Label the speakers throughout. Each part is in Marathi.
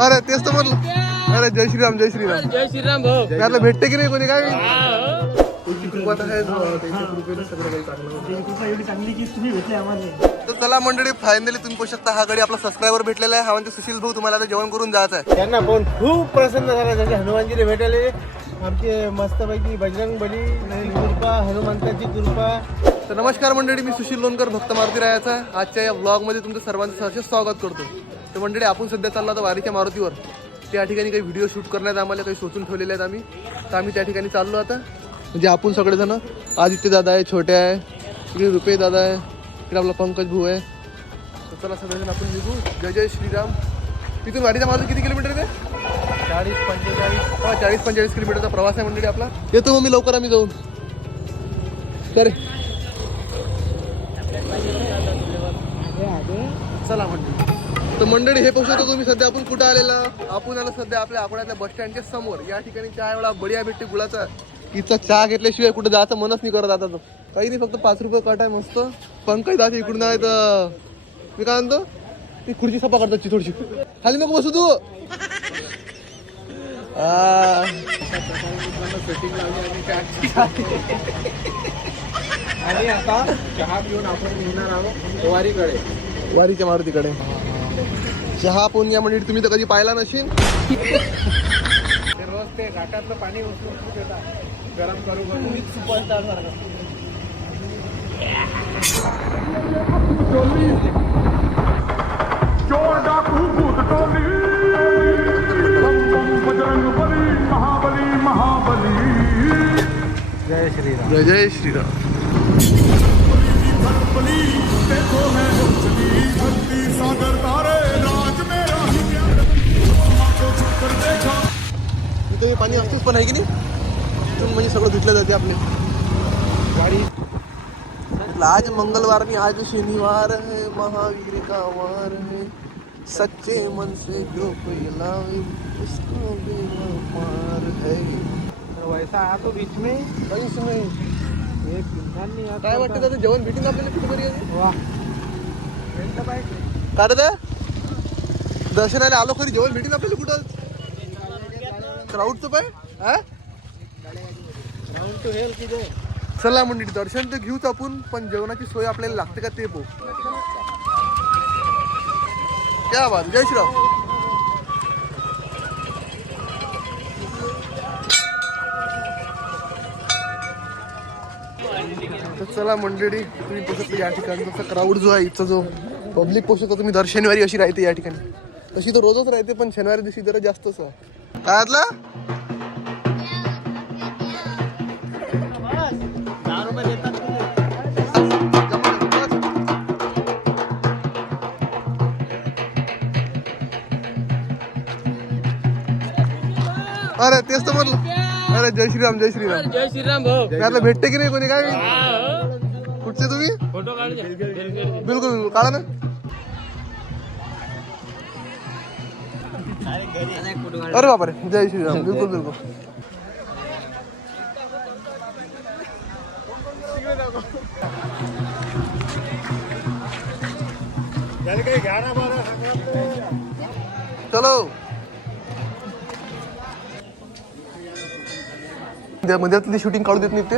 Speaker 1: अरे तेच तर म्हटलं. अरे जय श्रीराम जय श्रीराम.
Speaker 2: जय श्रीराम भाऊ.
Speaker 1: त्याला भेटते की नाही कोणी? काय?
Speaker 2: हा.
Speaker 1: तर आहे त्यांच्या कृपेनं सगळं काही चांगलं होतं.
Speaker 3: कृपा एवढी चांगली की तुम्ही भेटले आम्हाला
Speaker 1: तर चला मंडळी फायनली तुम्ही पाहू शकता हा गडी आपला सबस्क्रायबर भेटलेला आहे. हा म्हणजे सुशील भाऊ तुम्हाला आता जेवण करून जायचं आहे.
Speaker 3: त्यांना पाहून खूप प्रसन्न झाला. जसे हनुमानजीला भेटायले आमचे मस्तपैकी बजरंग बली कृपा हनुमंताची कृपा.
Speaker 1: तर नमस्कार मंडळी मी सुशील लोणकर भक्त मारुती रायाचा. आजच्या या ब्लॉगमध्ये तुमचं सर्वांचं सहर्ष स्वागत करतो. तर मंडळी आपण सध्या चाललो आता वारीच्या मारुतीवर. त्या ठिकाणी काही व्हिडिओ शूट करण्यात आम्हाला काही सोचून ठेवलेले आहेत आम्ही. तर आम्ही त्या ठिकाणी चाललो आता. म्हणजे आपण सगळेजण आदित्य दादा आहे छोटे आहे इकडे रुपये दादा आहे इकडे आपला पंकज भाऊ आहे. तर चला सगळेजण आपण निघू. जय जय श्रीराम. इथून वारीच्या मारुती किती किलोमीटर आहे?
Speaker 3: चाळीस पंचेचाळीस.
Speaker 1: हा चाळीस पंचेचाळीस किलोमीटरचा प्रवास आहे मंडळी आपला. येतो मग मी लवकर आम्ही जाऊन. करे चला मंडळी. तर मंडळी हे पाहू शकतो तुम्ही सध्या आपण कुठं आलेला आपण आलो सध्या आपल्या अकोल्यातल्या बस स्टँडच्या समोर. या ठिकाणी चहा एवढा बढिया भेटते गुळाचा इथचा चहा घेतल्याशिवाय कुठं जायचं मनच नाही करत आता तो. काही नाही फक्त पाच रुपये कट आहे मस्त. पंकज दादा इकडून आहे तर. मी काय म्हणतो? ती खुर्ची सफा करतात थोडीशी. खाली नको बसू तू.
Speaker 3: आणि आता चहा पिऊन आपण निघणार आहोत वारीकडे
Speaker 1: वारीच्या मारुतीकडे. चहा पुण्या म्हणजे तुम्ही तर कधी पाहिला नशील
Speaker 3: ते रोज ते घाटातलं पाणी उचलून गरम करू करून सुपरस्टार सारखं. जय श्रीराम.
Speaker 1: जय जय श्रीराम.
Speaker 4: हे
Speaker 1: पाणी असतंच पण आहे की नाही? इथून म्हणजे सगळं धुतलं जाते आपले.
Speaker 3: वारी
Speaker 1: म्हटलं, आज मंगलवार आणि आज शनिवार है महावीर का वार है सच्चे मन से जो कोई लावे उसको पार है।
Speaker 3: वैसा आ तो बीच में
Speaker 1: काहीच नाही.
Speaker 3: नहीं आता
Speaker 1: काय वाटतं दादा जेवण भेटेल आपल्याला दादा? दर्शनाला आलो खरी जेवण भेटेल आपल्याला कुठं? क्राऊडचं पाय हा?
Speaker 3: राऊंड टू हेल
Speaker 1: चला मंडळी दर्शन तर घेऊच आपण पण जेवणाची सोय आपल्याला लागते का ते बघ क्या बात जय श्रीराम. तर चला मंडळी तुम्ही पोषक या ठिकाणी जसा क्राऊड जो आहे इथचा जो पब्लिक पोषक तुम्ही दर शनिवारी अशी राहते या ठिकाणी. तशी तर रोजच राहते पण शनिवारी दिवशी जरा जास्तच आहे. काय आतला? अरे तेच तर म्हटलं. अरे जय श्रीराम जय श्रीराम.
Speaker 2: जय श्रीराम भाऊ.
Speaker 1: त्याला भेटते की नाही कोणी? काय?
Speaker 2: हा.
Speaker 1: कुठचे तुम्ही? बिलकुल बिलकुल. काढा ना. अरे बापरे जय श्रीराम बिलकुल बिलकुल. चलो. त्या मध्यातली शूटिंग काढू देत नाही ते.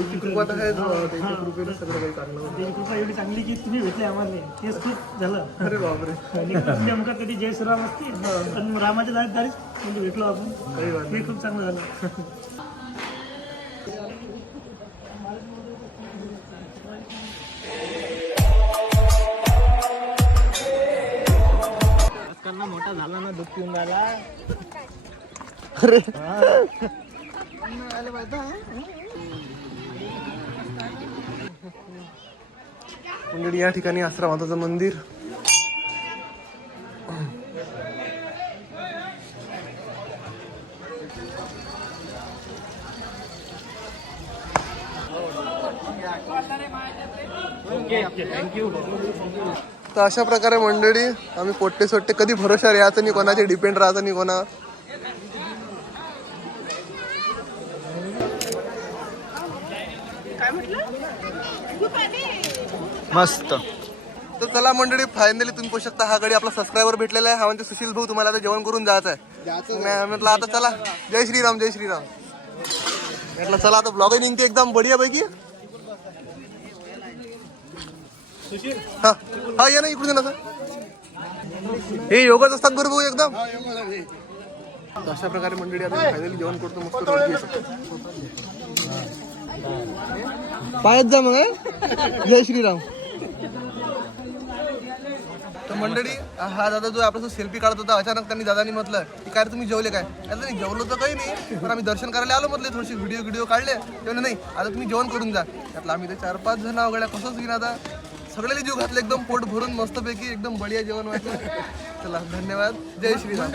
Speaker 1: तुमची कृपा तर आहे त्यांच्या कृपेनं सगळं काही चांगलं होतं.
Speaker 3: त्याची कृपा एवढी चांगली की तुम्ही भेटले आम्हाला. तेच खूप झालं.
Speaker 1: अरे बापरे.
Speaker 3: आणि नेमका कधी जय श्रीराम असते. पण रामाच्या दारीत दारीच म्हणजे भेटलो आपण. हे खूप चांगलं झालं. मोठा झाला ना दूध पिऊन राहिला.
Speaker 1: अरे. मंडळी या ठिकाणी आसरा माताचं मंदिर. तर अशा प्रकारे मंडळी आम्ही पोट्टे सोट्टे कधी भरोसा राहायचं नाही कोणाचे डिपेंड राहत नाही कोणा. काय म्हटलं?
Speaker 5: मस्त.
Speaker 1: तर चला मंडळी फायनली तुम्ही पाहू शकता हा गडी आपला सबस्क्रायबर भेटलेला आहे. हा म्हणजे सुशील भाऊ तुम्हाला आता जेवण करून जायचं आहे. मी म्हटलं आता चला. जय श्रीराम जय श्रीराम. म्हटलं चला आता ब्लॉग निघते एकदम बढिया पैकी हा. हा या ना इकडून ना सर. हे योगच असतात बरोबर भाऊ एकदम. अशा प्रकारे मंडळी आता फायनली जेवण करतो मस्त. पायात जा मग? जय श्रीराम. मंडळी हा दादा जो आपला सेल्फी काढत होता अचानक त्यांनी दादानी म्हटलं की काय रे तुम्ही जेवले काय? आता नाही जेवलो तर काही नाही पण आम्ही दर्शन करायला आलो म्हटले थोडेसे व्हिडिओ व्हिडिओ काढले. तेव्हा नाही आता तुम्ही जेवण करून जा. त्यातलं आम्ही ते चार पाच जण वगैरे कसंच घेईन आता. सगळ्याला जीव घातलं एकदम पोट भरून मस्तपैकी एकदम बढिया जेवण व्हायचं चला धन्यवाद. जय श्रीराम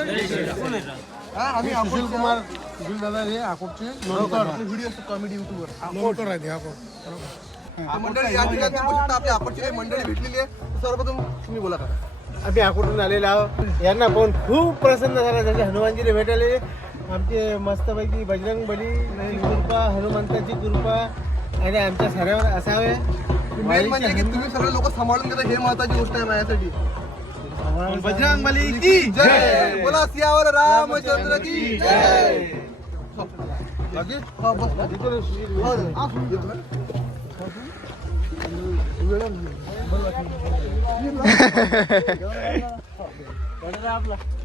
Speaker 1: हा आम्ही सुशील कुमार
Speaker 3: दादा हे
Speaker 1: व्हिडिओ कॉमेडी युट्यूबवर मंडळी या ठिकाणी आपल्या काही मंडळी भेटलेली आहे सर्वप्रथम तुम्ही बोला का?
Speaker 3: आम्ही आकोटून आलेलो आहोत. यांना पाहून खूप प्रसन्न झाला. जसे हनुमानजीला भेटायले. आमचे मस्तपैकी बजरंग बली कृपा हनुमंताची कृपा आणि आमच्या सर्वांवर असावे.
Speaker 1: म्हणजे की तुम्ही सगळे लोक सांभाळून घेता. हे महत्वाची गोष्ट आहे माझ्यासाठी.
Speaker 3: बजरंग बली की
Speaker 1: जय! बोला सियावर रामचंद्र की जय! बाकी? हा, बस.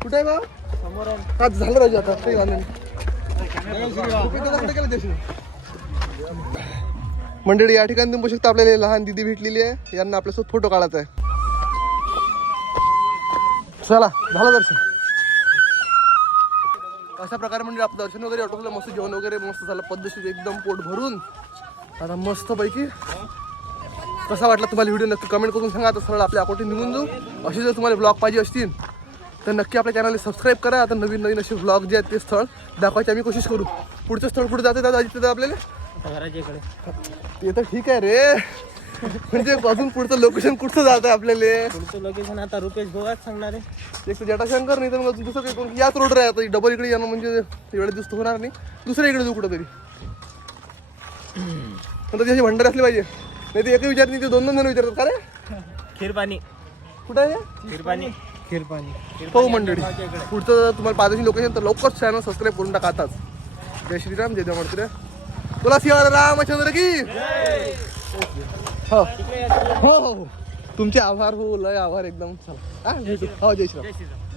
Speaker 1: कुठे आहे बा आज झालं राहू आता. काही झालं. नाही. मंडळी या ठिकाणी तुम्ही बघू शकता आपल्याला लहान दिदी भेटलेली आहे. यांना आपल्यासोबत फोटो काढायचा आहे. चला झालं दर्शन. अशा प्रकारे म्हणजे आपलं दर्शन वगैरे आटोपलं मस्त जेवण वगैरे मस्त झालं. पद्धतशीर एकदम पोट भरून. आता मस्त पैकी कसा वाटला तुम्हाला व्हिडिओ नक्की कमेंट करून सांगा. आता सरळ आपल्या अकोटी निघून जाऊ. असे जर तुम्हाला ब्लॉग पाहिजे असतील तर नक्की आपल्या चॅनलला सबस्क्राईब करा. आता नवीन नवीन असे ब्लॉग जे आहेत ते स्थळ दाखवायचे आम्ही कोशिश करू. पुढचं स्थळ कुठे जाते दादा तिथे आपल्याला? ते तर ठीक आहे रे. म्हणजे अजून पुढचं लोकेशन कुठचं जात आहे आपल्याला
Speaker 3: लोकेशन आता रुपेश सांगणार आहे.
Speaker 1: एक तर जटाशंकर नाही तर मग अजून दुसरं काही याच रोडवर आहे आता. डबल इकडे येणं म्हणजे एवढे दिवस होणार नाही. दुसऱ्या इकडे जाऊ कुठं तरी त्याची भंडार असले पाहिजे. नाही ते एकही विचार नाही ते दोन दोन जण विचारतात. का रे?
Speaker 3: खीरपाणी.
Speaker 1: कुठं आहे हे?
Speaker 3: खीरपाणी. खीरपाणी.
Speaker 1: हो मंडळी. पुढचं तुम्हाला पाहिजे लोकेशन तर लवकरच चॅनल सबस्क्राईब करून टाका आताच. जय श्रीराम जय देव रे. तुला सिंह रामचंद्र की? हो. हो हो तुमचे आभार हो लय आभार एकदम. चला. हा हो जय श्रीराम.